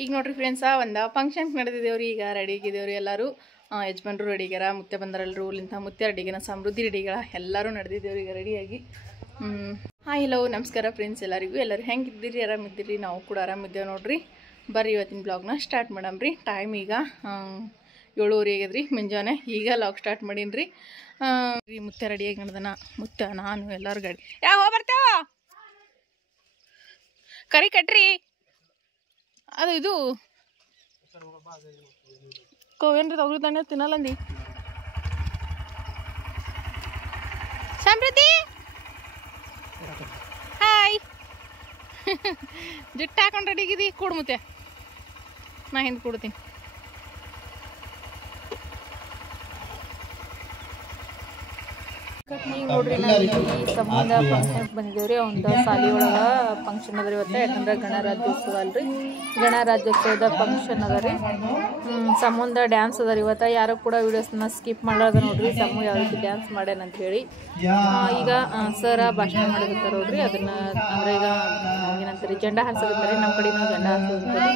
ಈಗ ನೋಡ್ರಿ ಫ್ರೆಂಡ್ಸ ಒಂದು ಫಂಕ್ಷನ್ ನಡೆದಿದ್ದೇವ್ರಿ. ಈಗ ರೆಡಿ ಆಗಿದ್ದೇವ್ರಿ ಎಲ್ಲರೂ. ಯಜಮಾನ್ರು ರೆಡಿಗ್ಯಾರ, ಮುತ್ತೆ ಬಂದಾರಲ್ರು ಇಲ್ಲಿಂದ ಮುತ್ತೆ ರೆಡಿಗ್ಯಾರ, ಸಮೃದ್ಧಿ ರೆಡಿಗಳ ಎಲ್ಲರೂ ನಡೆದಿದ್ದೇವ್ರಿ ಈಗ ರೆಡಿಯಾಗಿ. ಹಾಯ್ ಹಲೋ ನಮಸ್ಕಾರ ಫ್ರೆಂಡ್ಸ್ ಎಲ್ಲರಿಗೂ. ಎಲ್ಲರೂ ಹೆಂಗಿದ್ದೀರಿ? ಆರಾಮಿದ್ದೀರಿ? ನಾವು ಕೂಡ ಆರಾಮಿದ್ದೇವೆ ನೋಡ್ರಿ. ಬರ್ರಿ ಇವತ್ತಿನ ಬ್ಲಾಗ್ನ ಸ್ಟಾರ್ಟ್ ಮಾಡಮ್ರಿ. ಟೈಮ್ ಈಗ 7:30 ಆಗ್ಯದ್ರಿ ಮುಂಜಾನೆ. ಈಗ ಲಾಗ್ ಸ್ಟಾರ್ಟ್ ಮಾಡೀನಿ ರೀ. ಮುತ್ತೆ ರೆಡಿಯಾಗಿ ನಡೆದನ, ಮುತ್ತೆ ನಾನು ಎಲ್ಲರೂ ಗಾಡಿ ಯಾವ ಬರ್ತೇವ ಕರಿ ಕಟ್ರಿ. ಅದು ಇದು ಕೋವೇನ್ರಿ ತೊಗರಿ ತಾನೆ ತಿನ್ನಲ್ಲಂದಿ. ಸಮೃದ್ಧಿ ಹಾಯ್. ಜುಟ್ಟು ಹಾಕೊಂಡು ರೆಡಿಗಿದಿ. ಕೂಡು ಮುತ್ತೆ, ನಾ ಹಿಂದೆ ಕೊಡ್ತೀನಿ. ಈಗ ನೋಡ್ರಿ ನಾವು ಈ ಸಂಬಂಧ ಫಂಕ್ಷನ್ಗೆ ಬಂದಿದ್ದೇವ್ರಿ. ಒಂದು ಸಾಲಿ ಒಳಗೆ ಫಂಕ್ಷನ್ ಅದ ಇವತ್ತು. ಯಾಕಂದ್ರೆ ಗಣರಾಜ್ಯೋತ್ಸವ ಅಲ್ರಿ, ಗಣರಾಜ್ಯೋತ್ಸವದ ಫಂಕ್ಷನ್ ಅದ ರೀ. ಸಂಬಂಧ ಡ್ಯಾನ್ಸ್ ಅದ ರೀ ಇವತ್ತು. ಯಾರು ಕೂಡ ವಿಡಿಯೋಸ್ನ ಸ್ಕಿಪ್ ಮಾಡೋದ ನೋಡ್ರಿ. ಸಮೂ ಯಾವ ರೀತಿ ಡ್ಯಾನ್ಸ್ ಮಾಡ್ಯಾನಂತ ಹೇಳಿ. ಈಗ ಸರ ಭಾಷಣ ಮಾಡಕತ್ತಾರ ನೋಡ್ರಿ. ಅದನ್ನ ಅಂದ್ರೆ ಈಗ ಏನಂತಾರೆ ಜೆಂಡ ಹಾರಿಸಕತ್ತಾರಿ. ನಮ್ಮ ಕಡೆ ನಾವು ಜೆಂಡ ಹಾರಿಸೋದ್ರಿ,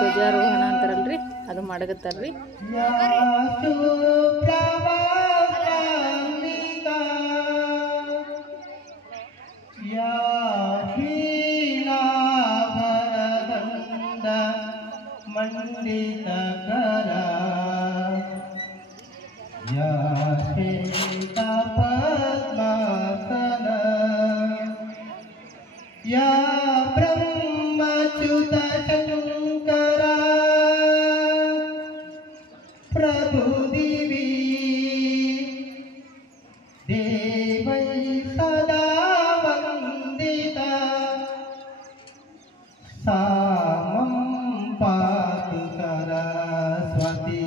ಧ್ವಜಾರೋಹಣ ಅಂತಾರಲ್ರಿ, ಅದು ಮಾಡಕತ್ತಾರ್ರಿ. ಮಂಡಿತಕರ ಯಾ ಶ್ವೇತ ಪದ್ಮಾಸನ ಯಾ ಬ್ರಹ್ಮಚ್ಯುತ ಶಂಕರ ಪ್ರಭು ದಿವಿ ದೇವೈ ಸದಾ ವಂದಿತ ಸಾಮಂ ಪಾತು ಸರಸ್ವತಿ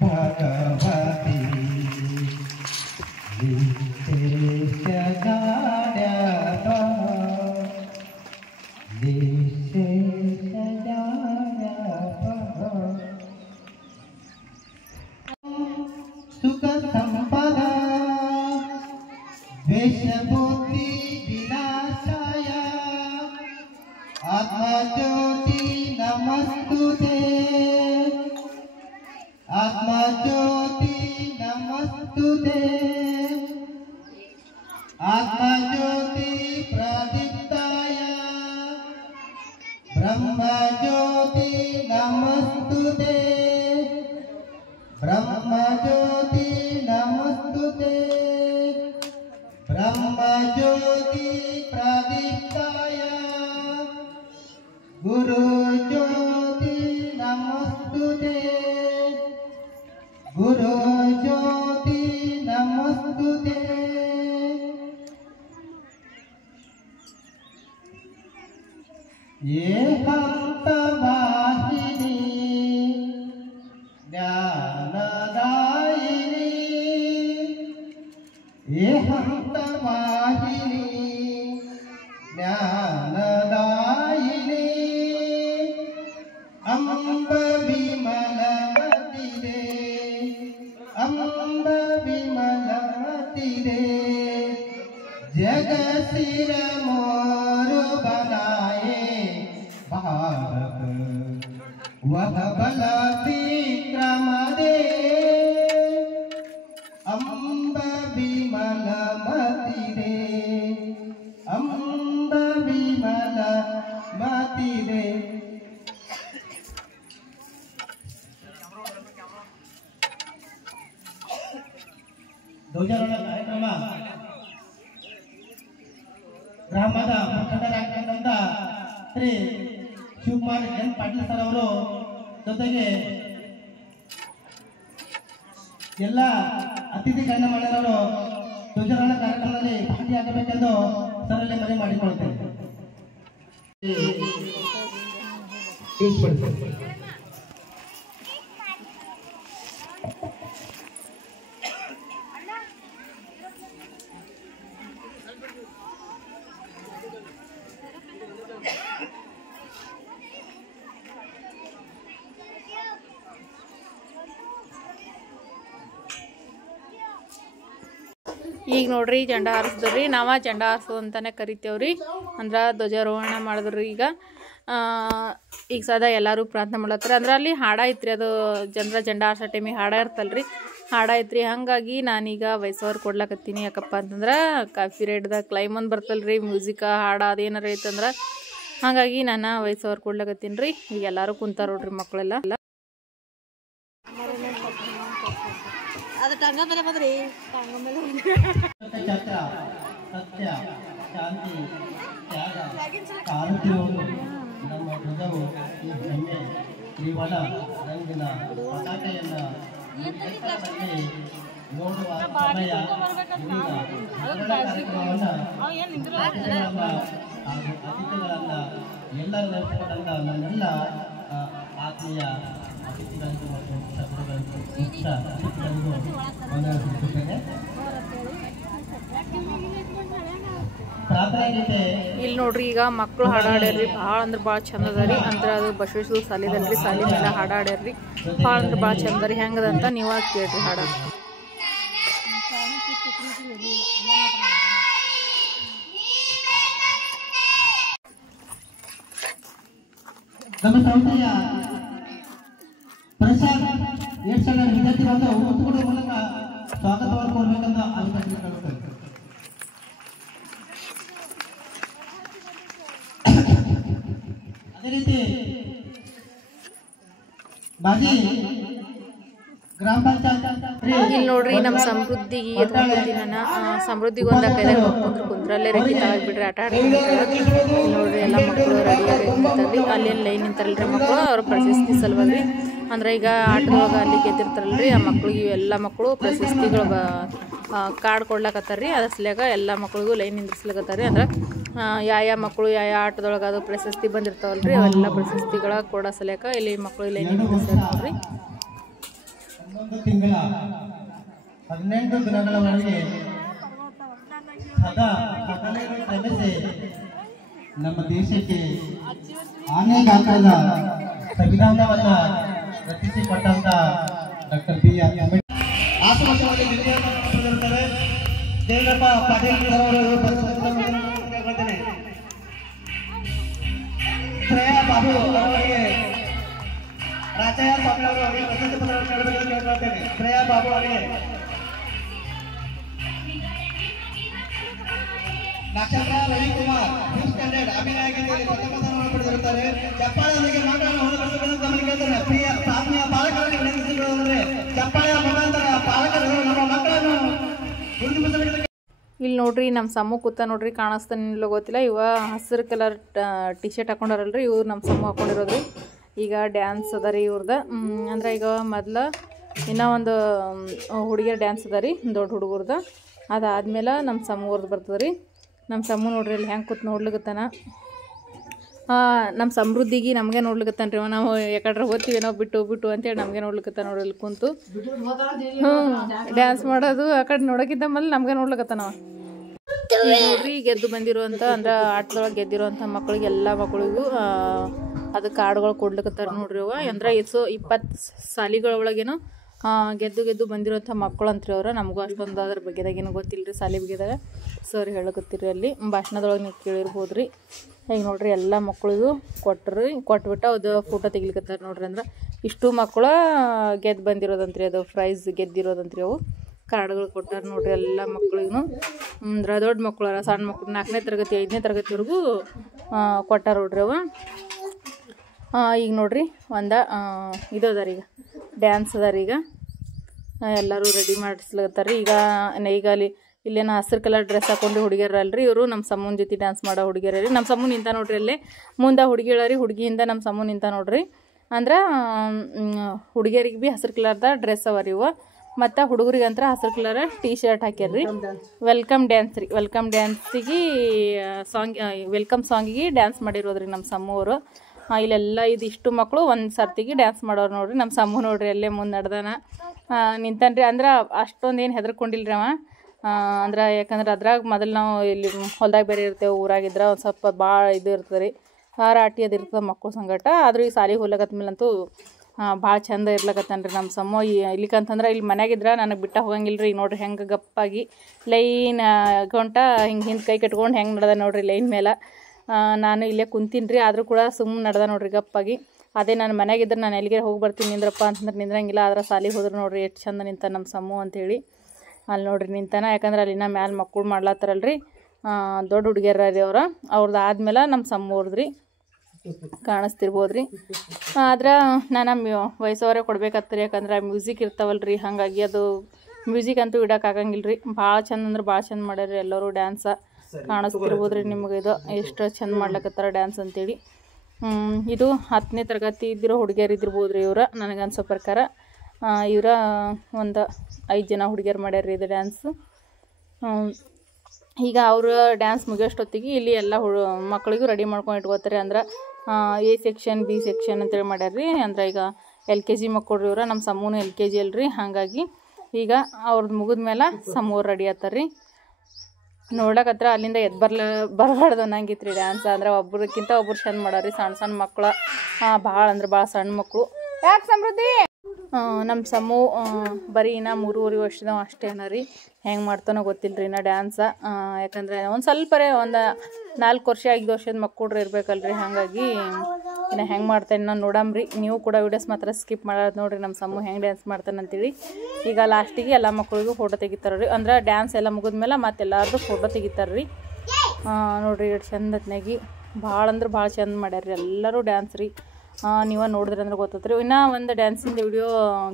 ಭಗವತಿ ನಿಶೇಷಜಾಡ್ಯಪ ಸುಖ ಸಂಪದ ದ್ವೇಷಬುದ್ಧಿ ವಿನಾಶಾಯ ಆತ್ಮಜ್ಯೋತಿ ನಮಸ್ತುತೆ ಆತ್ಮಜ್ಯೋತಿ ನಮಸ್ತುತೆ ಆತ್ಮಜ್ಯೋತಿ ಪ್ರದೀಪ್ತಾಯ ಬ್ರಹ್ಮಜ್ಯೋತಿ ನಮಸ್ತುತೆ ಬ್ರಹ್ಮಜ್ಯೋತಿ ನಮಸ್ತುತೆ ಬ್ರಹ್ಮಜ್ಯೋತಿ ಪ್ರದೀಪ್ತಾಯ ಗುರು ಜ್ಯೋತಿ ನಮಸ್ತುತೆ ಗುರು ಜ್ಯೋತಿ ನಮಸ್ತುತೆ ಏಕಾಂತ ವಾಹಿನಿ ಜ್ಞಾನದಾಯಿನಿ ಏಕಾಂತ ವಾಹಿನಿ ಜ್ಞಾನದಾಯಿನಿ ಅಂಬ ವಿಮಲಮತಿರೆ ಅಂಬ ವಿಮಲಮತಿರೆ ಜಗ ಸಿರ ಮೋರು ಬನಾಯೆ ಭಾರತ ವಹ ಬಲ ವಿಕ್ರಮ ದೇ ಅಂಬ ವಿಮಲಮತಿರೆ ಅಂಬ ವಿಮಲಮತಿರೆ. ಧ್ವಜಾರೋಹಣ ಕಾರ್ಯಕ್ರಮ ಗ್ರಾಮದ ಮುಖಂಡರಾಗಿರ್ತಕ್ಕಂಥ ಶ್ರೀ ಶಿವಕುಮಾರ್ ಎನ್ ಪಾಟೀಲ್ ಸರ್ ಅವರು ಜೊತೆಗೆ ಎಲ್ಲ ಅತಿಥಿ ಗಣ್ಯಮಾನ್ಯರವರು ಧ್ವಜಾರೋಹಣ ಕಾರ್ಯಕ್ರಮದಲ್ಲಿ ಭಾಗಿಯಾಗಬೇಕೆಂದು ಸರಲ್ಲಿ ಮನವಿ ಮಾಡಿಕೊಳ್ಳುತ್ತೇವೆ. ಈಗ ನೋಡ್ರಿ ಜೆಂಡ ಹಾರಿಸಿದ್ರಿ. ನಾವ ಜೆಂಡ ಹಾರಿಸೋದು ಅಂತಾನೆ ಕರಿತೇವ್ರಿ. ಅಂದ್ರ ಧ್ವಜಾರೋಹಣ ಮಾಡಿದ್ರಿ. ಈಗ ಈಗ ಸದಾ ಎಲ್ಲರೂ ಪ್ರಾರ್ಥನೆ ಮಾಡ್ಲತ್ತಾರ. ಅಂದ್ರೆ ಅಲ್ಲಿ ಹಾಡ ಐತ್ರಿ, ಅದು ಜನರ ಜೆಂಡ ಹಾರ್ಸೋ ಟೈಮಿಗೆ ಹಾಡ ಇರ್ತಲ್ರಿ, ಹಾಡ ಐತ್ರಿ. ಹಾಗಾಗಿ ನಾನೀಗ ವಾಯ್ಸ್ ಓವರ್ ಕೊಡ್ಲಕತ್ತೀನಿ. ಯಾಕಪ್ಪ ಅಂತಂದ್ರೆ ಕಾಫಿ ರೇಟ್ದಾಗ ಕ್ಲೈಮ್ ಒಂದು ಬರ್ತಲ್ರಿ, ಮ್ಯೂಸಿಕ್ ಹಾಡ ಅದೇನಾರ ಐತಂದ್ರೆ ಹಾಗಾಗಿ ನಾನು ವಾಯ್ಸ್ ಓವರ್ ಕೊಡ್ಲಕತ್ತೀನಿ ರೀ. ಈಗ ಎಲ್ಲರೂ ಕುಂತಾರ ನೋಡ್ರಿ ಮಕ್ಕಳೆಲ್ಲ. ಸತ್ಯ ಶಾಂತಿ ತ್ಯಾಗ ಕಾರುತ್ತಿರುವುದು ನಮ್ಮ ಧ್ವಜವು ಈ ಹೆಮ್ಮೆ ತ್ರಿವರ್ಣ ರಂಗಿನ ಪತಾಕೆಯನ್ನು ನೋಡುವ ಸಮಯ ಇದೀಗ. ಕಾರ್ಯಕ್ರಮವನ್ನು ಹಾಗೂ ಅತಿಥಿಗಳನ್ನ ಎಲ್ಲರೂ ನಡೆಸಿಕೊಂಡಂತ ನನ್ನೆಲ್ಲ ಆತ್ಮೀಯ ಅತಿಥಿಗಳಿಗೂ ಮತ್ತು ಶತ್ರುಗಳಿಗೂ ಅತಿಥಿಗಳಿಗೂ ವಂದನೆ. ಇಲ್ಲಿ ನೋಡ್ರಿ ಈಗ ಮಕ್ಕಳು ಹಾಡಾಡ್ಯಾರ್ರಿ, ಭಾಳ ಅಂದ್ರೆ ಭಾಳ ಚಂದ ಅದ ರೀ. ಅಂದ್ರೆ ಅದು ಬಸವೇಶ್ವರ ಸಾಲಿದಲ್ರಿ, ಸಾಲಿ ಮೇಲೆ ಹಾಡಾಡ್ಯಾರ್ರಿ, ಭಾಳ ಅಂದ್ರೆ ಭಾಳ ಚಂದ ರೀ. ಹೆಂಗದಂತ ನೀವ ಕೇಳ್ರಿ ಹಾಡ. ನಮ್ಮ ಸಂಸ್ಥೆಯ ಪ್ರಸಾದ್ ಏರ್ಸಣ್ಣ ವಿದ್ಯಾರ್ಥಿಗಳನ್ನು ಒತ್ತುಕೊಡುವ ಮೂಲಕ ಸ್ವಾಗತವನ್ನು ಕೋರಬೇಕಂತ ಅಭಿಪ್ರಾಯಪಡುತ್ತೇವೆ. ಅದೇ ರೀತಿ ಬಾಜಿ ಗ್ರಾಮ ಪಂಚಾಯತ್ ಇಲ್ಲಿ ನೋಡ್ರಿ ನಮ್ಮ ಸಮೃದ್ಧಿಗೆ ಎತ್ಕೊಂಡ್ಬರ್ತೀನಿ ನಾನು. ಸಮೃದ್ಧಿಗೆ ಒಂದು ಕೈದಾಗ ಕುಂದ್ರಲ್ಲೇ ರೆಡಿ ತಗೊಂಡ್ಬಿಟ್ರೆ ಆಟ ಆಡ್ತಾರೆ ನೋಡ್ರಿ. ಎಲ್ಲ ಮಕ್ಕಳು ರೆಡಿಯಾಗಿ ನಿಂತಾರ್ರಿ, ಅಲ್ಲೇನು ಲೈನ್ ನಿಂತಾರಲ್ರಿ ಮಕ್ಕಳು, ಅವ್ರ ಪ್ರಶಸ್ತಿ ಸಲುವಾಗಿ. ಅಂದ್ರೆ ಈಗ ಆಟದೊಳಗೆ ಅಲ್ಲಿ ಗೆದ್ದಿರ್ತಾರಲ್ರಿ ಆ ಮಕ್ಳಿಗೆ ಎಲ್ಲ ಮಕ್ಕಳು ಪ್ರಶಸ್ತಿಗಳು ಕಾರ್ಡ್ ಕೊಡ್ಲಾಕತ್ತಾರ್ರಿ. ಅದ್ರ ಸಲ್ಯಾಗ ಎಲ್ಲ ಮಕ್ಳಿಗೂ ಲೈನ್ ನಿಂದ್ರಿಸ್ಲಾಕತ್ತಾರ್ರಿ. ಅಂದ್ರೆ ಯಾವ ಮಕ್ಕಳು ಯಾವ ಆಟದೊಳಗೆ ಅದು ಪ್ರಶಸ್ತಿ ಬಂದಿರ್ತಾವಲ್ರಿ ಅವೆಲ್ಲ ಪ್ರಶಸ್ತಿಗಳ ಕೊಡೋ ಸಲ್ಯಾಕ ಇಲ್ಲಿ ಮಕ್ಕಳು ಲೈನ್ ನಿಂದ್ರಿಸ್ಯಾರ ನೋಡ್ರಿ. 11 ತಿಂಗಳ 18 ದಿನಗಳವರೆಗೆ ಸದಾ ಹಗಲಿರುಳು ಶ್ರಮಿಸಿ ನಮ್ಮ ದೇಶಕ್ಕೆ ಆನೆಗಾತ್ರದ ಸಂವಿಧಾನವನ್ನ ರಚಿಸಿಕೊಟ್ಟಂತ ಡಾಕ್ಟರ್ B.R. ಅಂಬೇಡ್ಕರ್ ಆಸುವಾಸವಾಗಿ ಜಿಲ್ಲೆಯನ್ನು ದೇವರಪ್ಪ ಪಾಟೀಲ್ ಅವರು ಶ್ರೇಯಾ ಬಾಬು ಅವರಿಗೆ ರಾಜಯ್ಯ ಸ್ವಾಮಿ ಅವರು ಅವರಿಗೆ ಪ್ರಶಸ್ತಿ ಪತ್ರವನ್ನು ನೀಡಬೇಕೆಂದು ಕೇಳಿಕೊಳ್ಳುತ್ತೇನೆ. ಶ್ರೇಯಾ ಬಾಬು ಅವರಿಗೆ ನಕ್ಷತ್ರ ರವಿಕುಮಾರ್ ಫಿಫ್ತ್ ಸ್ಟ್ಯಾಂಡರ್ಡ್ ಅಭಿನಯ ಗೀತೆಯಲ್ಲಿ ಪ್ರಥಮ ಪಡೆದಿರುತ್ತಾರೆ. ಚಪ್ಪಾಳೆಯೊಂದಿಗೆ ಮಕ್ಕಳನ್ನು ಹೊರಡಿಸಬೇಕೆಂದು ಗಮನಿಸುತ್ತಾರೆ. ಪ್ರಿಯ ಆತ್ಮೀಯ ಪಾಲಕರನ್ನು ವಿನಂತಿಸಿಕೊಳ್ಳುವುದಾದರೆ ಚಪ್ಪಾಳೆಯ ಮುಖಾಂತರ ಪಾಲಕರು ನಮ್ಮ ಮಕ್ಕಳನ್ನು ಗುರುತಿಸಬೇಕು. ಇಲ್ಲಿ ನೋಡ್ರಿ ನಮ್ಮ ಸಮ್ಮು ಕೂತ ನೋಡ್ರಿ, ಕಾಣಿಸ್ತಾನಿಲ್ಲ ಗೊತ್ತಿಲ್ಲ. ಇವ ಹಸಿರು ಕಲರ್ ಟಿ ಶರ್ಟ್ ಹಾಕೊಂಡಾರಲ್ರಿ, ಇವ್ರು ನಮ್ಮ ಸಮ್ಮು ಹಾಕೊಂಡಿರೋದ್ರಿ. ಈಗ ಡ್ಯಾನ್ಸ್ ಅದ ರೀ ಇವ್ರದ್ದು. ಅಂದ್ರೆ ಈಗ ಮೊದ್ಲು ಇನ್ನೂ ಒಂದು ಹುಡುಗಿಯರ್ ಡ್ಯಾನ್ಸ್ ಅದ ರೀ ದೊಡ್ಡ ಹುಡುಗರ್ದು. ಅದಾದ್ಮೇಲೆ ನಮ್ಮ ಸಮ್ಮೂರ್ದು ಬರ್ತದೆ ರೀ. ನಮ್ಮ ಸಮ್ಮು ನೋಡ್ರಿ ಅಲ್ಲಿ ಹೆಂಗೆ ಕೂತ್ ನೋಡ್ಲಿಕತ್ತಾನ. ನಮ್ಮ ಸಮೃದ್ಧಿಗೆ ನಮಗೆ ನೋಡ್ಲಿಕತ್ತಾನ ರೀ. ನಾವು ಯಾಕಡ್ರೆ ಹೋಗ್ತೀವಿ ನಾವು ಬಿಟ್ಟು ಅಂತೇಳಿ ನಮಗೆ ನೋಡ್ಲಿಕತ್ತಾನ ನೋಡ್ರಿ ಅಲ್ಲಿ ಕುಂತು. ಡ್ಯಾನ್ಸ್ ಮಾಡೋದು ಆ ಕಡೆ ನೋಡೋಕ್ಕಿಂತ ಮೊದಲು ನಮಗೆ ನೋಡ್ಲಿಕತ್ತಾನ. ನೋಡ್ರಿ ಗೆದ್ದು ಬಂದಿರುವಂಥ ಅಂದ್ರೆ ಆಟದೊಳಗೆ ಗೆದ್ದಿರುವಂಥ ಮಕ್ಕಳಿಗೆ ಎಲ್ಲ ಮಕ್ಕಳಿಗೂ ಅದು ಕಾರ್ಡ್ಗಳು ಕೊಡ್ಲಿಕತ್ತಾರ ನೋಡ್ರಿ. ಅವ ಅಂದ್ರೆ 20 ಸಾಲಿಗಳ ಒಳಗೇನೋ ಗೆದ್ದು ಬಂದಿರೋಂಥ ಮಕ್ಕಳು ಅಂತ್ರಿ ಅವ್ರು. ನಮಗೂ ಅಷ್ಟೊಂದು ಅದ್ರ ಬಗ್ಗೆದಾಗ ಏನೂ ಗೊತ್ತಿಲ್ಲ ರೀ. ಸಾಲಿ ಬಗ್ಗೆದಾಗ ಸರ್ ಹೇಳಕತ್ತೀರಿ ಅಲ್ಲಿ ಭಾಷಣದೊಳಗೆ ನೀವು ಕೇಳಿರ್ಬೋದು ರೀ. ಈಗ ನೋಡ್ರಿ ಎಲ್ಲ ಮಕ್ಕಳಿಗೂ ಕೊಟ್ಬಿಟ್ಟು ಅದು ಫೋಟೋ ತೆಗಿಲಿಕತ್ತಾರ ನೋಡ್ರಿ. ಅಂದ್ರೆ ಇಷ್ಟು ಮಕ್ಕಳು ಗೆದ್ದು ಬಂದಿರೋದಂತ್ರಿ, ಅದು ಪ್ರೈಸ್ ಗೆದ್ದಿರೋದಂತ್ರಿ. ಅವು ಕಾರ್ಡ್ಗಳು ಕೊಟ್ಟಾರ ನೋಡ್ರಿ ಎಲ್ಲ ಮಕ್ಕಳಿಗೂ. ಅಂದ್ರೆ ದೊಡ್ಡ ಮಕ್ಕಳು ಸಣ್ಣ ಮಕ್ಕಳು 4ನೇ ತರಗತಿ 5ನೇ ತರಗತಿವರೆಗೂ ಕೊಟ್ಟಾರ ನೋಡ್ರಿ ಅವ. ಈಗ ನೋಡ್ರಿ ಇದು ಅದ ರೀ, ಈಗ ಡ್ಯಾನ್ಸ್ ಅದ ರೀ. ಈಗ ಎಲ್ಲರೂ ರೆಡಿ ಮಾಡಿಸ್ಲತ್ತಾರ ರೀ. ಈಗ ಇಲ್ಲೇನ ಹಸಿರು ಕಲರ್ ಡ್ರೆಸ್ ಹಾಕೊಂಡು ಹುಡುಗಿಯರಲ್ರಿ ಇವರು ನಮ್ಮ ಸಮ್ಮನ ಜೊತೆ ಡ್ಯಾನ್ಸ್ ಮಾಡೋ ಹುಡುಗಿಯರಿ. ನಮ್ಮ ಸಮ್ಮು ನಿಂತ ನೋಡ್ರಿ ಅಲ್ಲೇ ಮುಂದೆ ಹುಡುಗಿಯರಿ, ಹುಡುಗಿಯಿಂದ ನಮ್ಮ ಸಮ್ಮು ನಿಂತ ನೋಡ್ರಿ. ಅಂದ್ರೆ ಹುಡುಗಿಯರಿಗೆ ಭೀ ಹಸಿರು ಕಲರ್ದ ಡ್ರೆಸ್ ಅವ ರೀ ಇವ. ಮತ್ತು ಹುಡುಗರಿಗಂತ್ರ ಹಸಿರು ಕಲರ್ ಟೀ ಶರ್ಟ್ ಹಾಕ್ಯಾರ್ರಿ. ವೆಲ್ಕಮ್ ಡ್ಯಾನ್ಸ್ ರೀ. ವೆಲ್ಕಮ್ ಡ್ಯಾನ್ಸಿಗೆ ವೆಲ್ಕಮ್ ಸಾಂಗಿಗೆ ಡ್ಯಾನ್ಸ್ ಮಾಡಿರೋದ್ರಿ ನಮ್ಮ ಸಮ್ಮು ಅವರು. ಇಲ್ಲೆಲ್ಲ ಇದಿಷ್ಟು ಮಕ್ಕಳು ಒಂದು ಸರ್ತಿಗೆ ಡ್ಯಾನ್ಸ್ ಮಾಡೋರು ನೋಡ್ರಿ. ನಮ್ಮ ಸಮ್ಮು ನೋಡ್ರಿ ಅಲ್ಲೇ ಮುಂದೆ ನಡ್ದಾನ ನಿಂತಾನ್ರಿ. ಅಂದ್ರೆ ಅಷ್ಟೊಂದು ಏನು ಹೆದರ್ಕೊಂಡಿಲ್ರಿ ಅವ. ಅಂದ್ರೆ ಯಾಕಂದ್ರೆ ಅದ್ರಾಗ ಮೊದಲು ನಾವು ಇಲ್ಲಿ ಹೊಲ್ದಾಗ ಬೇರೆ ಇರ್ತೇವೆ, ಊರಾಗಿದ್ರೆ ಒಂದು ಸ್ವಲ್ಪ ಭಾಳ ಇದು ಇರ್ತದೆ ರೀ, ರಾಟಿ ಅದು ಇರ್ತದೆ ಮಕ್ಕಳು ಸಂಗಟ. ಆದ್ರೆ ಈ ಸಾಲಿಗೆ ಹೋಗ್ಲಕತ್ತ ಮೇಲಂತೂ ಭಾಳ ಚಂದ ಇರ್ಲಕತ್ತಾನ ರೀ ನಮ್ಮ ಸಮ್ಮು. ಇಲ್ಲಿಕಂತಂದ್ರೆ ಇಲ್ಲಿ ಮನ್ಯಾಗಿದ್ರೆ ನನಗೆ ಬಿಟ್ಟ ಹೋಗಂಗಿಲ್ಲ ರೀ. ಈಗ ನೋಡ್ರಿ ಹೆಂಗೆ ಗಪ್ಪಾಗಿ ಲೈನ್ ಗೊಂಟ ಹಿಂಗೆ ಹಿಂದೆ ಕೈ ಕಟ್ಕೊಂಡು ಹೆಂಗೆ ನಡ್ದ ನೋಡ್ರಿ ಲೈನ್ ಮೇಲೆ. ನಾನು ಇಲ್ಲೇ ಕುಂತೀನಿ ರೀ. ಆದರೂ ಕೂಡ ಸುಮ್ಮನೆ ನಡೆದ ನೋಡ್ರಿ ಗಪ್ಪಾಗಿ. ಅದೇ ನಾನು ಮನೆಯಾಗಿದ್ರೆ ನಾನು ಎಲ್ಲಿಗೆ ಹೋಗಿ ಬರ್ತೀನಿ ನಿಂದ್ರಪ್ಪ ಅಂತಂದ್ರೆ ನಿಂದ್ರಂಗಿಲ್ಲ. ಆದ್ರೆ ಸಾಲಿಗೆ ಹೋದ್ರೆ ನೋಡ್ರಿ ಎಷ್ಟು ಚಂದ ನಿಂತ ನಮ್ಮ ಸಮ್ಮು ಅಂಥೇಳಿ ಅಲ್ಲಿ ನೋಡ್ರಿ ನಿಂತಾನ. ಯಾಕಂದ್ರೆ ಅಲ್ಲಿನ ಮ್ಯಾಲೆ ಮಕ್ಕಳು ಮಾಡ್ಲತ್ತಾರಲ್ರಿ, ದೊಡ್ಡ ಹುಡುಗಿಯರ ರೀ ಅವ್ರದ್ದು ಆದ್ಮೇಲೆ ನಮ್ಮ ಸಮ್ಮವ್ರದ್ರಿ ಕಾಣಿಸ್ತಿರ್ಬೋದ್ರಿ. ಆದ್ರೆ ನಾನು ವಯಸ್ಸವರೇ ಕೊಡ್ಬೇಕಾಗ್ತರಿ, ಯಾಕಂದ್ರೆ ಮ್ಯೂಸಿಕ್ ಇರ್ತಾವಲ್ರಿ. ಹಾಗಾಗಿ ಅದು ಮ್ಯೂಸಿಕ್ ಅಂತೂ ಇಡೋಕ್ಕಾಗಂಗಿಲ್ಲ ರೀ. ಭಾಳ ಚಂದ ಅಂದ್ರೆ ಭಾಳ ಚಂದ ಮಾಡ್ಯಾರಿ ಎಲ್ಲರೂ. ಡ್ಯಾನ್ಸ ಕಾಣಿಸ್ತಿರ್ಬೋದ್ರಿ ನಿಮಗೆ. ಇದು ಎಷ್ಟು ಚಂದ ಮಾಡ್ಲಕತ್ತಾರ ಡ್ಯಾನ್ಸ್ ಅಂತೇಳಿ. ಇದು 10ನೇ ತರಗತಿ ಇದ್ದಿರೋ ಹುಡುಗಿಯರು ಇದ್ದಿರ್ಬೋದ್ರಿ ಇವ್ರು ನನಗನ್ಸೋ ಪ್ರಕಾರ. ಇವರ ಒಂದು 5 ಜನ ಹುಡುಗಿಯರು ಮಾಡ್ಯಾರ ಇದು ಡ್ಯಾನ್ಸು. ಈಗ ಅವರು ಡ್ಯಾನ್ಸ್ ಮುಗಿಯೋಷ್ಟೊತ್ತಿಗೆ ಇಲ್ಲಿ ಎಲ್ಲ ಮಕ್ಕಳಿಗೂ ರೆಡಿ ಮಾಡ್ಕೊಂಡು ಇಟ್ಕೋತಾರೆ. ಅಂದ್ರೆ A ಸೆಕ್ಷನ್ B ಸೆಕ್ಷನ್ ಅಂತೇಳಿ ಮಾಡ್ಯಾರ್ರಿ. ಅಂದ್ರೆ ಈಗ LKG ಮಕ್ಕಳು ಇವ್ರು, ನಮ್ಮ ಸಮ್ಮೂನು LKG ಅಲ್ರಿ. ಹಾಗಾಗಿ ಈಗ ಅವ್ರದ್ದು ಮುಗಿದ್ಮೇಲೆ ಸಮ್ಮೂರು ರೆಡಿ ಆತಾರ್ರಿ. ನೋಡ್ಲಕತ್ರ ಅಲ್ಲಿಂದ ಬರಬಾರ್ದು ಅನ್ನಂಗಿತ್ತು ರೀ ಡ್ಯಾನ್ಸ್. ಅಂದ್ರೆ ಒಬ್ರಕ್ಕಿಂತ ಒಬ್ರು ಚಂದ ಮಾಡಾರಿ. ಸಣ್ಣ ಸಣ್ಣ ಮಕ್ಕಳು, ಭಾಳ ಅಂದ್ರೆ ಭಾಳ ಸಣ್ಣ ಮಕ್ಕಳು. ಯಾಕೆ ಸಮೃದ್ಧಿ ನಮ್ಮ ಸಮ್ಮು ಬರೀ ಇನ್ನು 3.5 ವರ್ಷದವ ಅಷ್ಟೇ ರೀ. ಹೆಂಗೆ ಮಾಡ್ತಾನೋ ಗೊತ್ತಿಲ್ಲ ರೀ ಇನ್ನು ಡ್ಯಾನ್ಸ. ಯಾಕಂದರೆ ಒಂದು ಸ್ವಲ್ಪರೇ ಒಂದು 4 ವರ್ಷ 5 ವರ್ಷದ ಮಕ್ಕಳು ಇರ್ಬೇಕಲ್ರಿ. ಹಾಗಾಗಿ ಇನ್ನು ಹೆಂಗೆ ಮಾಡ್ತಾನೆ ನಾನು ನೋಡಮ್ರಿ. ನೀವು ಕೂಡ ವೀಡಿಯೋಸ್ ಮಾತ್ರ ಸ್ಕಿಪ್ ಮಾಡೋದು ನೋಡಿರಿ ನಮ್ಮ ಸಮ್ಮು ಹೆಂಗೆ ಡ್ಯಾನ್ಸ್ ಮಾಡ್ತಾನೆ ಅಂತೇಳಿ. ಈಗ ಲಾಸ್ಟಿಗೆ ಎಲ್ಲ ಮಕ್ಕಳಿಗೂ ಫೋಟೋ ತೆಗಿತಾರೆ ರೀ. ಅಂದ್ರೆ ಡ್ಯಾನ್ಸ್ ಎಲ್ಲ ಮುಗಿದ್ಮೇಲೆ ಮತ್ತೆಲ್ಲರದು ಫೋಟೋ ತೆಗಿತಾರೆ ರೀ. ನೋಡಿರಿ ಎಷ್ಟು ಚಂದತ್ನಾಗಿ ಭಾಳ ಅಂದ್ರೆ ಭಾಳ ಚಂದ ಮಾಡ್ಯಾರ ರೀ ಎಲ್ಲರೂ ಡ್ಯಾನ್ಸ್ ರೀ. ನೀವು ನೋಡಿದ್ರಿ ಅಂದ್ರೆ ಗೊತ್ತೈತೆ ರೀ. ಇನ್ನೂ ಒಂದು ಡ್ಯಾನ್ಸಿಂದ ವಿಡಿಯೋ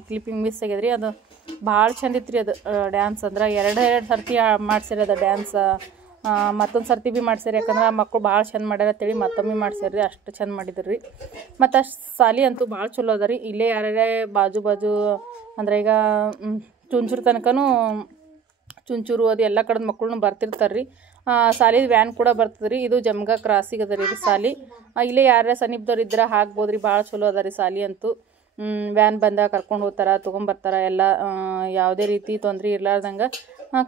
ಕ್ಲಿಪ್ಪಿಂಗ್ ಮಿಸ್ ಆಗ್ಯದ ರೀ. ಅದು ಭಾಳ ಚಂದ ಇತ್ತು ರೀ ಅದು ಡ್ಯಾನ್ಸ್. ಅಂದ್ರೆ 2 ಸರ್ತಿ ಮಾಡ್ಸಿರಿ ಅದು ಡ್ಯಾನ್ಸ್. ಮತ್ತೊಂದು ಸರ್ತಿ ಭೀ ಮಾಡ್ಸ್ಯಾರ. ಯಾಕಂದ್ರೆ ಆ ಮಕ್ಕಳು ಭಾಳ ಚಂದ ಮಾಡ್ಯಾರ ಅಂತೇಳಿ ಮತ್ತೊಮ್ಮೆ ಮಾಡ್ಸ್ಯಾರ ರೀ. ಅಷ್ಟು ಚಂದ ಮಾಡಿದ್ರು ರೀ. ಮತ್ತು ಅಷ್ಟು ಸಾಲಿ ಅಂತೂ ಭಾಳ ಚಲೋ ಅದ ರೀ. ಇಲ್ಲೇ ಯಾರ್ಯಾರೇ ಬಾಜು ಅಂದ್ರೆ ಈಗ ಚುಂಚೂರು ತನಕನೂ ಚುಂಚೂರು ಅದು ಎಲ್ಲ ಕಡೆದ ಮಕ್ಕಳು ಬರ್ತಿರ್ತಾರೆ ರೀ. ಸಾಲಿದ ವ್ಯಾನ್ ಕೂಡ ಬರ್ತದೆ ರೀ. ಇದು ಜಮ್ಗ ಕ್ರಾಸಿಗೆ ಅದ ರೀ ಇದು ಸಾಲಿ. ಇಲ್ಲೇ ಯಾರ್ಯಾರ ಸಮೀಪದವ್ರು ಇದ್ರೆ ಹಾಕ್ಬೋದು ರೀ. ಭಾಳ ಚಲೋ ಅದ ರೀ ಸಾಲಿ ಅಂತೂ. ವ್ಯಾನ್ ಬಂದಾಗ ಕರ್ಕೊಂಡು ಹೋಗ್ತಾರೆ, ತೊಗೊಂಬರ್ತಾರೆ. ಎಲ್ಲ ಯಾವುದೇ ರೀತಿ ತೊಂದರೆ ಇರ್ಲಾರ್ದಂಗೆ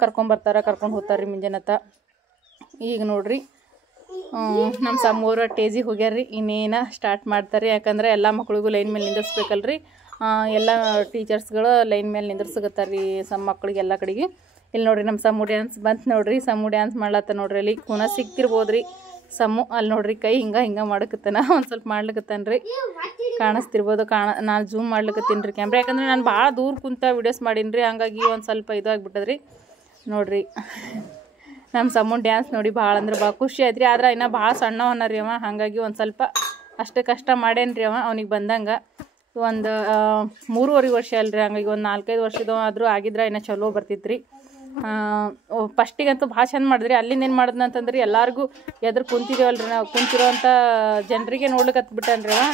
ಕರ್ಕೊಂಡು ಹೋಗ್ತಾರೆ ರೀ ಮುಂಜಾನತ್ತ. ಈಗ ನೋಡ್ರಿ ನಮ್ಮ ಸಮ್ಮೂರ ಟೇಜಿಗೆ ಹೋಗ್ಯಾರ್ರಿ. ಇನ್ನೇನು ಸ್ಟಾರ್ಟ್ ಮಾಡ್ತಾರೆ. ಯಾಕಂದ್ರೆ ಎಲ್ಲ ಮಕ್ಳಿಗೂ ಲೈನ್ ಮೇಲೆ ನಿಂದಿರ್ಸ್ಬೇಕಲ್ರಿ. ಎಲ್ಲ ಟೀಚರ್ಸ್ಗಳು ಲೈನ್ ಮೇಲೆ ನಿಂದಿರ್ಸಕತ್ತಾರೆ ರೀ ಮಕ್ಕಳಿಗೆ ಎಲ್ಲ ಕಡೆಗೆ. ಇಲ್ಲಿ ನೋಡ್ರಿ ನಮ್ಮ ಸಮ್ಮು ಡ್ಯಾನ್ಸ್ ಬಂತು ನೋಡ್ರಿ. ಸಮ್ಮು ಡ್ಯಾನ್ಸ್ ಮಾಡ್ಲತ್ತ ನೋಡ್ರಿ. ಅಲ್ಲಿ ಕುನ ಸಿಗ್ತಿರ್ಬೋದು ರೀ ಸಮ್ಮು. ಅಲ್ಲಿ ನೋಡ್ರಿ ಕೈ ಹಿಂಗೆ ಮಾಡಕತ್ತಾನ. ಒಂದು ಸ್ವಲ್ಪ ಮಾಡ್ಲಿಕತ್ತಾನ ರೀ, ಕಾಣಿಸ್ತಿರ್ಬೋದು. ನಾನು ಜೂಮ್ ಮಾಡ್ಲಿಕತ್ತೀನಿ ರೀ ಕ್ಯಾಮ್ರಾ. ಯಾಕಂದ್ರೆ ನಾನು ಭಾಳ ದೂರ ಕುಂತ ವೀಡಿಯೋಸ್ ಮಾಡೀನಿ ರೀ. ಹಂಗಾಗಿ ಒಂದು ಸ್ವಲ್ಪ ಇದಾಗ್ಬಿಟ್ಟದ್ರಿ ನೋಡ್ರಿ. ನಮ್ಮ ಸಮ್ಮನ ಡ್ಯಾನ್ಸ್ ನೋಡಿ ಭಾಳ ಅಂದ್ರೆ ಭಾಳ ಖುಷಿ ಆಯ್ತು ರೀ. ಆದ್ರೆ ಇನ್ನೂ ಭಾಳ ಸಣ್ಣವನ್ನ ರೀ ಅವ. ಹಾಗಾಗಿ ಒಂದು ಸ್ವಲ್ಪ ಅಷ್ಟು ಕಷ್ಟ ಮಾಡೇನು ರೀ ಅವ. ಅವ್ನಿಗೆ ಬಂದಂಗೆ ಒಂದು 3.5 ವರ್ಷ ಅಲ್ರಿ. ಹಂಗಾಗಿ ಒಂದು 4-5 ವರ್ಷದ ಆದರೂ ಆಗಿದ್ರೆ ಇನ್ನೂ ಚಲೋ ಬರ್ತಿತ್ತು ರೀ. ಫಸ್ಟಿಗಂತೂ ಭಾಳ ಚಂದ ಮಾಡಿದ್ರಿ. ಅಲ್ಲಿಂದ ಏನು ಮಾಡಿದ್ನ ಅಂತಂದ್ರೆ ಎಲ್ಲರಿಗೂ ಎದುರು ಕುಂತಿದ್ದೇವಲ್ರಿ ನಾವು, ಕುಂತಿರೋವಂಥ ಜನರಿಗೆ ನೋಡ್ಲಿಕ್ಕತ್ಬಿಟ್ಟನ್ರಿ ಅವ.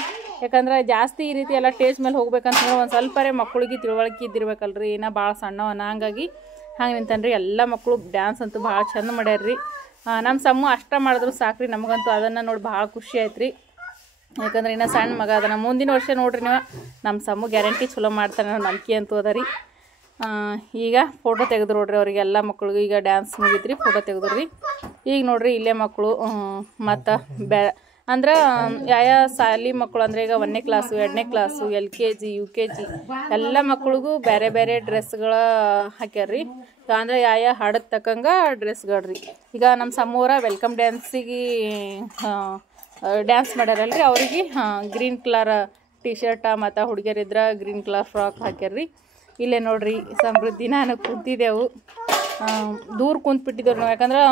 ಯಾಕಂದ್ರೆ ಜಾಸ್ತಿ ಈ ರೀತಿ ಎಲ್ಲ ಟೇಜ್ ಮೇಲೆ ಹೋಗ್ಬೇಕಂತಂದ್ರೆ ಒಂದು ಸ್ವಲ್ಪರೇ ಮಕ್ಕಳಿಗೆ ತಿಳುವಳಿಕೆ ಇದ್ದಿರ್ಬೇಕಲ್ರಿ. ಇನ್ನೂ ಭಾಳ ಸಣ್ಣವನ. ಹಂಗಾಗಿ ಹಂಗೆ ನಿಂತನ್ರಿ. ಎಲ್ಲ ಮಕ್ಕಳು ಡ್ಯಾನ್ಸ್ ಅಂತೂ ಭಾಳ ಚಂದ ಮಾಡ್ಯಾರ್ರಿ. ನಮ್ಮ ಸಮ್ಮು ಅಷ್ಟ ಮಾಡಿದ್ರು ಸಾಕ್ರಿ ನಮಗಂತೂ. ಅದನ್ನು ನೋಡಿ ಭಾಳ ಖುಷಿ ಆಯ್ತು ರೀ. ಯಾಕಂದ್ರೆ ಇನ್ನೂ ಸಣ್ಣ ಮಗ ಅದನ್ನ. ಮುಂದಿನ ವರ್ಷ ನೋಡ್ರಿ ನೀವು ನಮ್ಮ ಸಮ್ಮು ಗ್ಯಾರಂಟಿ ಚಲೋ ಮಾಡ್ತಾನೆ ಅನ್ನೋ ನಂಬಿಕೆ ಅಂತೂ ಅದ ರೀ. ಈಗ ಫೋಟೋ ತೆಗೆದು ನೋಡ್ರಿ ಅವ್ರಿಗೆ ಎಲ್ಲ ಮಕ್ಳಿಗೂ. ಈಗ ಡ್ಯಾನ್ಸ್ ಮುಗಿದ್ರಿ, ಫೋಟೋ ತೆಗೆದ್ರಿ. ಈಗ ನೋಡ್ರಿ ಇಲ್ಲೇ ಮಕ್ಕಳು ಮತ್ತು ಅಂದ್ರೆ ಯಾವ ಸಾಲಿ ಮಕ್ಕಳು ಅಂದ್ರೆ ಈಗ 1ನೇ ಕ್ಲಾಸು 2ನೇ ಕ್ಲಾಸು LKG UKG ಎಲ್ಲ ಮಕ್ಳಿಗೂ ಬೇರೆ ಬೇರೆ ಡ್ರೆಸ್ಗಳ ಹಾಕ್ಯಾರ್ರಿ. ಅಂದ್ರೆ ಯಾವ ಹಾಡಕ್ಕೆ ತಕ್ಕಂಗೆ ಡ್ರೆಸ್ಗಳ್ರಿ. ಈಗ ನಮ್ಮ ಸಮ್ಮೂರ ವೆಲ್ಕಮ್ ಡ್ಯಾನ್ಸಿಗೆ ಡ್ಯಾನ್ಸ್ ಮಾಡ್ಯಾರಲ್ರಿ. ಅವ್ರಿಗೆ ಗ್ರೀನ್ ಕಲರ್ ಟೀ ಶರ್ಟ ಮತ್ತು ಹುಡುಗಿಯರಿದ್ರೆ ಗ್ರೀನ್ ಕಲರ್ ಫ್ರಾಕ್ ಹಾಕ್ಯಾರ್ರಿ. ಇಲ್ಲೇ ನೋಡ್ರಿ ಸಮೃದ್ಧಿ ನಾನು ಕುಂತಿದ್ದೆವು. ದೂರ ಕುಂತ್ಬಿಟ್ಟಿದ್ದೇವೆ ನಾವು. ಯಾಕಂದ್ರೆ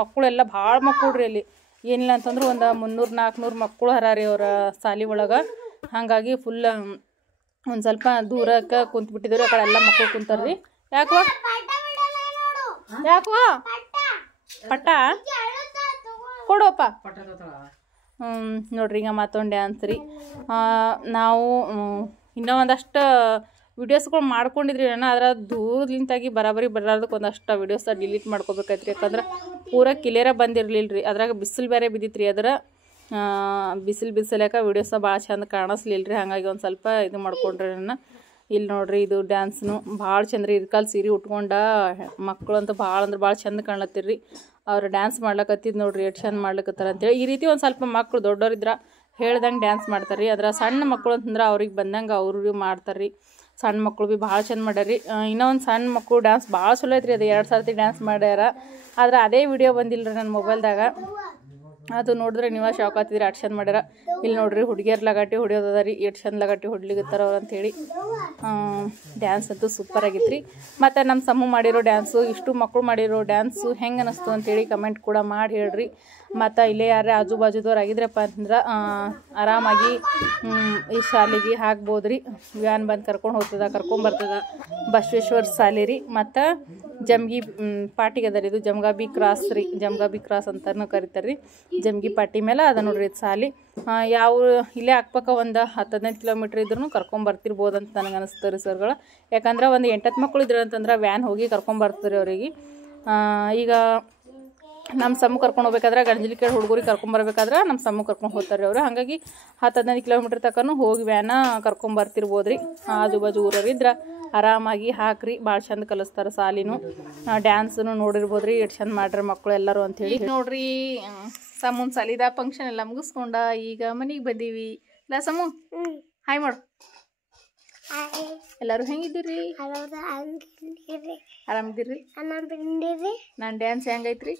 ಮಕ್ಕಳೆಲ್ಲ ಭಾಳ ಮಕ್ಕಳು ರೀ ಅಲ್ಲಿ. ಏನಿಲ್ಲ ಅಂತಂದ್ರೆ ಒಂದು 300-400 ಮಕ್ಕಳು ಹರಾರಿ ಅವರ ಸಾಲಿ ಒಳಗೆ. ಹಾಗಾಗಿ ಫುಲ್ ಒಂದು ಸ್ವಲ್ಪ ದೂರಕ್ಕೆ ಕುಂತ್ಬಿಟ್ಟಿದ್ರು. ಆ ಕಡೆ ಎಲ್ಲ ಮಕ್ಕಳು ಕುಂತಾರ್ರಿ. ಯಾಕೋ ಪಟ್ಟ ಕೊಡೋಪ್ಪ. ನೋಡ್ರಿ ಈಗ ಮತ್ತೊಂದು ಡ್ಯಾನ್ಸ್ ರೀ. ನಾವು ಇನ್ನೂ ಒಂದಷ್ಟು ವಿಡಿಯೋಸ್ಗಳು ಮಾಡ್ಕೊಂಡಿದ್ರಿ ನಾನು. ಅದರ ದೂರದಿಂದಾಗಿ ಬರಾಬರಿ ಬರಲಾರ್ದಕ್ಕೆ ಒಂದಷ್ಟು ವೀಡಿಯೋಸ ಡಿಲೀಟ್ ಮಾಡ್ಕೋಬೇಕಾಯ್ತು ರೀ. ಯಾಕಂದ್ರೆ ಪೂರ ಕ್ಲಿಯರ ಬಂದಿರಲಿಲ್ಲ ರೀ. ಅದ್ರಾಗ ಬಿಸಿಲು ಬೇರೆ ಬಿದ್ದಿತ್ತು ರೀ. ಅದರ ಬಿಸಿಲ್ಯಾಕ ವೀಡಿಯೋಸ ಭಾಳ ಚಂದ ಕಾಣಿಸ್ಲಿಲ್ಲ ರೀ. ಹಾಗಾಗಿ ಒಂದು ಸ್ವಲ್ಪ ಇದು ಮಾಡ್ಕೊಂಡ್ರಿ ನಾನು. ಇಲ್ಲಿ ನೋಡ್ರಿ ಇದು ಡ್ಯಾನ್ಸ್ನು ಭಾಳ ಚಂದ ರೀ. ಇರ್ಕಾಲ್ ಸೀರೆ ಉಟ್ಕೊಂಡ ಮಕ್ಕಳು ಅಂತ ಭಾಳ ಅಂದ್ರೆ ಭಾಳ ಚಂದ ಕಾಣ್ಲತ್ತಿರ್ರಿ. ಅವ್ರು ಡ್ಯಾನ್ಸ್ ಮಾಡ್ಲಕತ್ತಿದ್ದು ನೋಡ್ರಿ ಎಷ್ಟು ಚಂದ ಮಾಡ್ಲಕತ್ತಾರ ಅಂತೇಳಿ. ಈ ರೀತಿ ಒಂದು ಸ್ವಲ್ಪ ಮಕ್ಕಳು ದೊಡ್ಡೋರಿದ್ರೆ ಹೇಳ್ದಂಗೆ ಡ್ಯಾನ್ಸ್ ಮಾಡ್ತಾರೆ ರೀ. ಅದರ ಸಣ್ಣ ಮಕ್ಕಳು ಅಂತಂದ್ರೆ ಅವ್ರಿಗೆ ಬಂದಂಗೆ ಅವ್ರಿಗೆ ಮಾಡ್ತಾರೆ ರೀ. ಸಣ್ಣ ಮಕ್ಕಳು ಭೀ ಭಾಳ ಚಂದ ಮಾಡ್ಯಾರ ರೀ. ಇನ್ನೂ ಒಂದು ಸಣ್ಣ ಮಕ್ಕಳು ಡ್ಯಾನ್ಸ್ ಭಾಳ ಚಲೋ ಐತ್ರಿ. ಅದು 2 ಸರ್ತಿ ಡ್ಯಾನ್ಸ್ ಮಾಡ್ಯಾರ. ಆದ್ರೆ ಅದೇ ವಿಡಿಯೋ ಬಂದಿಲ್ಲ ರೀ ನನ್ನ ಮೊಬೈಲ್ದಾಗ. ಅದು ನೋಡಿದ್ರೆ ನೀವು ಶಾಕ್ ಆಗ್ತಿದ್ರಿ, ಅಷ್ಟು ಚಂದ ಮಾಡ್ಯಾರ. ಇಲ್ಲಿ ನೋಡ್ರಿ ಹುಡುಗಿಯರ್ ಲಗಾಟಿ ಹೊಡಿಯೋದದ ರೀ, ಎಷ್ಟು ಚಂದ ಲಗಾಟಿ ಹೊಡ್ಲಿಗತ್ತಾರ ಅವ್ರು ಅಂಥೇಳಿ. ಡ್ಯಾನ್ಸ್ ಅಂತೂ ಸೂಪರ್ ಆಗಿತ್ತು. ಮತ್ತು ನಮ್ಮ ಸಮ್ಮು ಮಾಡಿರೋ ಡ್ಯಾನ್ಸು, ಇಷ್ಟು ಮಕ್ಕಳು ಮಾಡಿರೋ ಡ್ಯಾನ್ಸು ಹೆಂಗೆ ಅನ್ನಿಸ್ತು ಅಂತೇಳಿ ಕಮೆಂಟ್ ಕೂಡ ಮಾಡಿ ಹೇಳ್ರಿ. ಮತ್ತು ಇಲ್ಲೇ ಯಾರೇ ಆಜು ಬಾಜುದವ್ರು ಆಗಿದ್ರಪ್ಪ ಅಂತಂದ್ರೆ ಆರಾಮಾಗಿ ಈ ಶಾಲೆಗೆ ಹಾಕ್ಬೋದು ರೀ. ವ್ಯಾನ್ ಬಂದು ಕರ್ಕೊಂಡು ಹೋಗ್ತದ, ಕರ್ಕೊಂಬರ್ತದ. ಬಸವೇಶ್ವರ ಶಾಲೆ ರೀ. ಮತ್ತು ಜಮ್ಗಿ ಪಾಟಿಗೆ ಅದ ರೀ, ಇದು ಜಮ್ಗಾಬಿ ಕ್ರಾಸ್ ರೀ, ಜಮ್ಗಾಬಿ ಕ್ರಾಸ್ ಅಂತಲೂ ಕರಿತಾರೆ ರೀ. ಜಮ್ಗಿ ಪಾಟಿ ಮೇಲೆ ಅದ ನೋಡ್ರಿ ಇದು ಶಾಲೆ. ಯಾವ ಇಲ್ಲೇ ಅಕ್ಕಪಕ್ಕ ಒಂದು 10-15 ಕಿಲೋಮೀಟ್ರ್ ಇದ್ರೂ ಕರ್ಕೊಂಬರ್ತಿರ್ಬೋದು ಅಂತ ನನಗೆ ಅನಿಸ್ತದೆ ರೀ ಸರ್ಗಳು. ಯಾಕಂದ್ರೆ ಒಂದು 8-10 ಮಕ್ಕಳು ಇದ್ರು ಅಂತಂದ್ರೆ ವ್ಯಾನ್ ಹೋಗಿ ಕರ್ಕೊಂಬರ್ತಾರೆ ಅವರಿಗೆ. ಈಗ ನಮ್ಮ ಸಮ್ಮು ಕರ್ಕೊಂಡು ಹೋಗ್ಬೇಕಾದ್ರೆ ಗಂಜಲಿ ಕೇಳಿ ಹುಡುಗರಿಗೆ ಕರ್ಕೊಂಬರ್ಬೇಕಾದ್ರೆ ನಮ್ಮ ಸಮ್ಮು ಕರ್ಕೊಂಡು ಹೋಗ್ತಾರೆ ಅವರು. ಹಾಗಾಗಿ 10-15 ಕಿಲೋಮೀಟ್ರ್ ತನಕ ಹೋಗಿ ವ್ಯಾನ ಕರ್ಕೊಂಬರ್ತಿರ್ಬೋದು ರೀ. ಆಜು ಬಾಜು ಊರವ್ರು ಇದ್ರೆ ಆರಾಮಾಗಿ ಹಾಕ್ರಿ, ಭಾಳ ಚಂದ ಕಲಿಸ್ತಾರೆ ಸಾಲಿನೂ. ಡ್ಯಾನ್ಸನ್ನು ನೋಡಿರ್ಬೋದು ರೀ, ಎಷ್ಟು ಚಂದ ಮಾಡ್ರಿ ಮಕ್ಕಳು ಎಲ್ಲರೂ ಅಂಥೇಳಿ. ನೋಡ್ರಿ ಸಮ್ಮುನ್ ಸಾಲಿದ ಫಂಕ್ಷನ್ ಎಲ್ಲ ಮುಗಿಸ್ಕೊಂಡ ಈಗ ಮನೆಗೆ ಬಂದೀವಿ. ಇಲ್ಲ ಸಮ್ಮು ಹಾಯ್ ಮಾಡು. ಎಲ್ಲರೂ ಹೆಂಗಿದ್ದೀರಿ? ಆರಾಮಿದ್ದೀರಿ? ನಾನು ಡ್ಯಾನ್ಸ್ ಹೆಂಗೈತ್ರಿ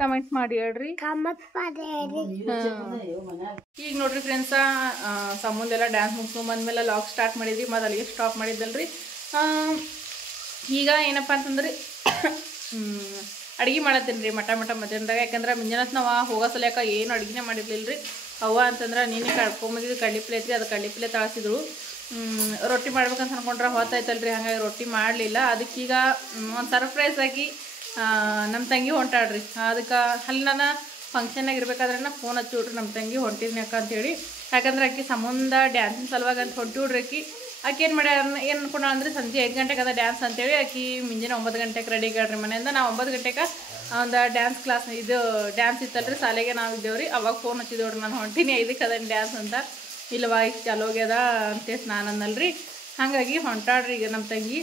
ಕಮೆಂಟ್ ಮಾಡಿ ಹೇಳ್ರಿ. ಈಗ ನೋಡ್ರಿ ಫ್ರೆಂಡ್ಸ, ಸಮ್ಮುಂದೆಲ್ಲ ಡ್ಯಾನ್ಸ್ ಮುಗಿಸ್ಕೊಂಡ್ ಬಂದ್ಮೇಲೆ ಲಾಗ್ ಸ್ಟಾರ್ಟ್ ಮಾಡಿದ್ವಿ, ಮತ್ತು ಅಲ್ಲಿಗೆ ಸ್ಟಾಪ್ ಮಾಡಿದ್ದಲ್ರಿ. ಈಗ ಏನಪ್ಪ ಅಂತಂದ್ರಿ ಅಡುಗೆ ಮಾಡತ್ತೀನಿ ರೀ ಮಠ ಮಧ್ಯಾಹ್ನದಾಗ. ಯಾಕಂದ್ರೆ ಮುಂಜಾನತ್ ನಾವು ಹೋಗೋ ಸಲಕ ಏನು ಅಡುಗೆನೇ ಮಾಡಿರ್ಲಿಲ್ಲ ರೀ. ಅವ್ವ ಅಂತಂದ್ರೆ ನೀನೇ ಕಡ್ಕೊಂಬಂದಿದ್ದು ಕಡ್ಲಿಪಿಲೆ ಐತ್ರಿ, ಅದು ಕಡ್ಲಿಪಿಲೆ ತಾಳಿಸಿದ್ರು. ರೊಟ್ಟಿ ಮಾಡ್ಬೇಕಂತ ಅನ್ಕೊಂಡ್ರೆ ಹೊತ್ತಾಯ್ತಲ್ರಿ, ಹಾಗಾಗಿ ರೊಟ್ಟಿ ಮಾಡಲಿಲ್ಲ. ಅದಕ್ಕೀಗ ಒಂದು ಸರ್ಪ್ರೈಸ್ ಆಗಿ ನಮ್ಮ ತಂಗಿ ಹೊಂಟಾಡ್ರಿ. ಅದಕ್ಕೆ ಅಲ್ಲಿ ನಾನು ಫಂಕ್ಷನ್ನಾಗ ಇರ್ಬೇಕಾದ್ರೆ ಫೋನ್ ಹಚ್ಚಿ ಬಿಡ್ರಿ ನಮ್ಮ ತಂಗಿ ಹೊಂಟಿದ್ನಿ ಅಕ್ಕ ಅಂತೇಳಿ. ಯಾಕಂದ್ರೆ ಆಕೆ ಸಂಬಂಧ ಡ್ಯಾನ್ಸಿನ ಸಲುವಾಗಿ ಅಂತ ಹೊಂಟಿ ಬಿಡ್ರಿ. ಆಕೆ ಏನು ಮಾಡ್ಯಾರ, ಏನು ಅನ್ಕೊಂಡ ಅಂದ್ರೆ ಸಂಜೆ 5 ಗಂಟೆಗೆ ಅದ ಡ್ಯಾನ್ಸ್ ಅಂತೇಳಿ ಆಕೆ ಮುಂಜಾನೆ 9 ಗಂಟೆಗೆ ರೆಡಿ ಆಗ್ಯಾಡ್ರಿ ಮನೆಯಿಂದ. ನಾವು 9 ಗಂಟೆಗೆ ಒಂದು ಡ್ಯಾನ್ಸ್ ಕ್ಲಾಸ್ ಇದು ಡ್ಯಾನ್ಸ್ ಇತ್ತಲ್ರಿ, ಶಾಲೆಗೆ ನಾವು ಇದ್ದೇವ್ರಿ. ಅವಾಗ ಫೋನ್ ಹಚ್ಚಿದೇವ್ರಿ, ನಾನು ಹೊಂಟೀನಿ 5ಕ್ಕೆ ಅದ ಡ್ಯಾನ್ಸ್ ಅಂತ. ಇಲ್ಲವಾ ಈಗ ಚಾಲು ಹೋಗ್ಯದ ಅಂತೇಳಿ ನಾನು ಅನ್ನಲ್ರಿ. ಹಾಗಾಗಿ ಹೊಂಟಾಡ್ರಿ ಈಗ ನಮ್ಮ ತಂಗಿ.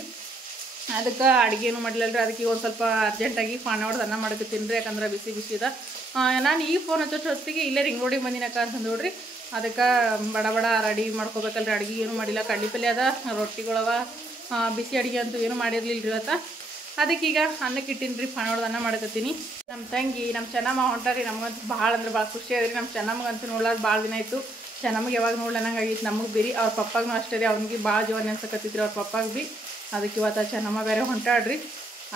ಅದಕ್ಕೆ ಅಡುಗೆನೂ ಮಾಡಲಿಲ್ಲ ರೀ. ಅದಕ್ಕೆ ಒಂದು ಸ್ವಲ್ಪ ಅರ್ಜೆಂಟಾಗಿ ಪಾನವಡ್ದು ಅನ್ನ ಮಾಡಕತ್ತೀನಿ ರೀ, ಯಾಕಂದ್ರೆ ಬಿಸಿ ಬಿಸಿದ. ನಾನು ಈ ಫೋನ್ ಹಚ್ಚೋ ಹೊತ್ತಿಗೆ ಇಲ್ಲೇ ರಿಂಗ್ ರೋಡಿಗೆ ಬಂದಿನಕ್ಕ ಅಂತಂದು ನೋಡ್ರಿ. ಅದಕ್ಕೆ ಬಡ ರೆಡಿ ಮಾಡ್ಕೋಬೇಕಲ್ರಿ. ಅಡುಗೆ ಏನೂ ಮಾಡಿಲ್ಲ, ಕಡ್ಲಿಪಲ್ಲೆ ಅದ, ರೊಟ್ಟಿಗಳವ, ಬಿಸಿ ಅಡುಗೆ ಅಂತೂ ಏನೂ ಮಾಡಿರ್ಲಿಲ್ಲ ರೀ ಇವತ್ತು. ಅದಕ್ಕೀಗ ಅನ್ನಕ್ಕೆ ಇಟ್ಟಿನಿ ರೀ, ಪಾನವಡ್ದು ಅನ್ನ ಮಾಡಕತ್ತೀನಿ. ನಮ್ಮ ತಂಗಿ ನಮ್ಮ ಚೆನ್ನಮ್ಮ ಹೊಂಟಾರಿ. ನಮಗಂತೂ ಭಾಳ ಅಂದ್ರೆ ಭಾಳ ಖುಷಿ ಆದ್ರಿ. ನಮ್ಮ ಚೆನ್ನಮ್ಮಗಂತೂ ನೋಡ್ಲಾರ್ದು ಭಾಳ ದಿನ ಆಯಿತು. ಚೆನ್ನಮ್ಮಗೆ ಯಾವಾಗ ನೋಡ್ಲಂಗೆ ಆಗಿತ್ತು, ನಮಗೆ ಬೇರೆ. ಅವ್ರ ಪಪ್ಪಾಗೂ ಅಷ್ಟೇ ರೀ, ಅವ್ನಿಗೆ ಭಾಳ ಜೀವನ ಅನ್ಸಕತ್ತಿದ್ರಿ ಅವ್ರ ಪಪ್ಪಾಗ ಭೀ. ಅದಕ್ಕೆ ಇವತ್ತು ಚೆನ್ನಮ್ಮ ಬೇರೆ ಹೊಂಟಾಡ್ರಿ.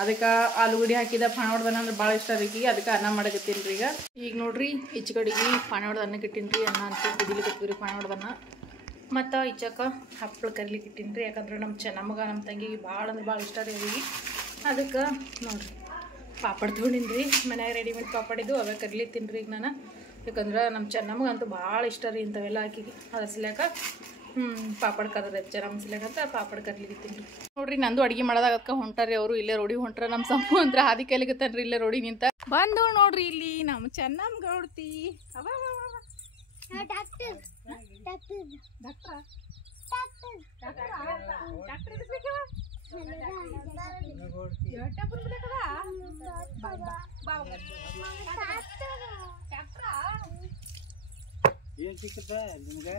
ಅದಕ್ಕೆ ಆಲೂಗಡ್ಡೆ ಹಾಕಿದ ಪಾನವಡ್ದು ಅಂದ್ರೆ ಭಾಳ ಇಷ್ಟ ರೀ. ಅದಕ್ಕೆ ಅನ್ನ ಮಾಡಕತ್ತೀನಿ ರೀ. ಈಗ ನೋಡ್ರಿ ಈಚೆ ಕಡೆಗೆ ಪಾನವಡ್ದು ಅನ್ನಕ್ಕೆ ಇಟ್ಟಿನಿ ರೀ. ಅನ್ನ ಅಂತ ಕುದಿಲಿಕ್ಕೆ ರೀ ಪಾನವಡ್ದು ಅನ್ನ. ಮತ್ತು ಈಚಕ್ಕೆ ಹಪ್ಪಳ ಕರಿಲಿಕ್ಕೆ ಇಟ್ಟಿನಿ ರೀ. ಯಾಕಂದ್ರೆ ನಮ್ಮ ಚೆನ್ನಮ್ಮಗ ನಮ್ಮ ತಂಗಿಗೆ ಭಾಳ ಅಂದ್ರೆ ಭಾಳ ಇಷ್ಟ ರೀ ಅವ್ರಿಗೆ. ಅದಕ್ಕೆ ನೋಡಿರಿ ಪಾಪಡ್ ತೊಗೊಂಡಿನಿ ರೀ. ಮನ್ಯಾಗ ರೆಡಿಮೇಡ್ ಪಾಪಡಿದ್ದು ಅವೇ ಕರಿಲಿತ್ತೀನಿ ರೀ ಈಗ ನಾನು. ಯಾಕಂದ್ರೆ ನಮ್ಮ ಚೆನ್ನಮ್ಮಗಂತೂ ಭಾಳ ಇಷ್ಟ ರೀ ಇಂಥವೆಲ್ಲ ಹಾಕಿಗೆ. ಅದ್ರ ಸಲ್ಯಾಕ ಪಾಪಡ್ ಕರದ ಚೆನ್ನಮ್ಮ ಸಲ್ಯಾಕಂತ ಪಾಪಡ್ ಕರ್ಲಿಗಿತ್ತೀನಿ ರೀ. ನೋಡ್ರಿ ನಂದು ಅಡುಗೆ ಮಾಡೋದಾಗ ಅದಕ್ಕೆ ಹೊಂಟಾರಿ ಅವರು. ಇಲ್ಲೇ ರೋಡಿ ಹೊಂಟ್ರ. ನಮ್ಮ ಸಂಪು ಅಂದ್ರೆ ಹಾದಿ ಕೈಲಿಗತ್ತಾನ್ರಿ ಇಲ್ಲೇ ರೋಡಿ ನಿಂತ ಬಂದು ನೋಡ್ರಿ ಇಲ್ಲಿ ನಮ್ಮ ಚೆನ್ನಮ್ಮ ಗೌಡ್ತಿ. ಏನ್ ಸಿಕ್ಕತ್ತ ನಿಮ್ಗೆ?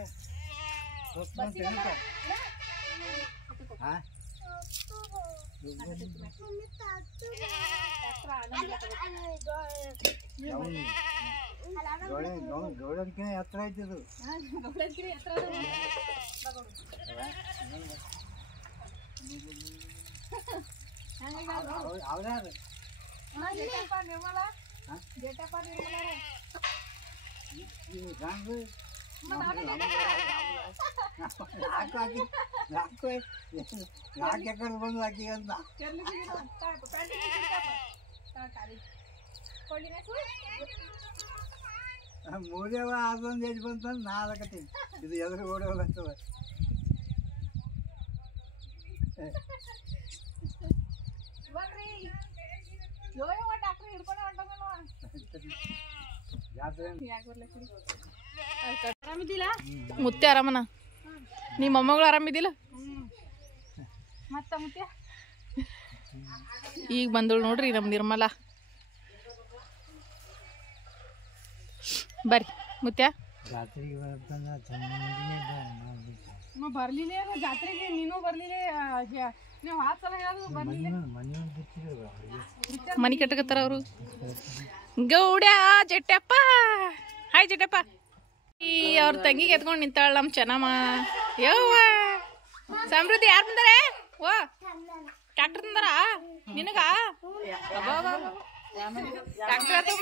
ಗೌಡನ್ಕಿನ ಎತ್ತರ ಐತಿದು. ಅವ್ರ್ಯಾರು ನಾಲ್ಕು ಎಕರೆ ಬಂದು ಹಾಕಿ ಅಂತ ಮೂರ್ಯವ ಅದೊಂದು ಏಜ್ ಬಂತಂದು ನಾ ಹಾಕತ್ತೀನಿ. ಇದು ಎದುರು ಓಡೋಲ್ಲ ಅಂತವ. ಆರಾಮಿದ್ದಿಲ್ಲ ಮುತ್ತೆ? ಆರಾಮನ? ನಿಮ್ಮ ಮೊಮ್ಮಗಳು ಆರಾಮಿದ್ದಿಲ್ಲ? ಮತ್ತ ಮುತ್ಯ ಈಗ ಬಂದಳು ನೋಡ್ರಿ ನಮ್ಮ ನಿರ್ಮಲಾ. ಬರ್ರಿ ಮುತ್ಯ ಜಾತ್ರೆಗೆ ಬರ್ಲಿಲ್ಲ ಜಾತ್ರೆಗೆ ನೀನು ಬರ್ಲಿಲ್ಲ ನೀವು ಹಾತ್ ಸಲ ಹೇಳೋದು ಬರ್ಲಿಲ್ಲ ಮನಿ ಕಟ್ಟಕತ್ತಾರ ಅವರು ಗೌಡ ಜಟ್ಟಪ್ಪ ಹಾಯ್ ಜಟ್ಟಪ್ಪ ಈ ಅವ್ರ ತಂಗಿಗೆ ಎತ್ಕೊಂಡು ನಿಂತಾಳ ನಮ್ಮ ಚೆನ್ನಮ್ಮ ಯವ್ವ ಸಮೃದ್ಧಿ ಯಾರು ಬಂದಾರೆ ಓ ಟ್ರ್ಯಾಕ್ಟರ್ ತಂದಾರ ನಿನಗ ಟ್ರ್ಯಾಕ್ಟರ್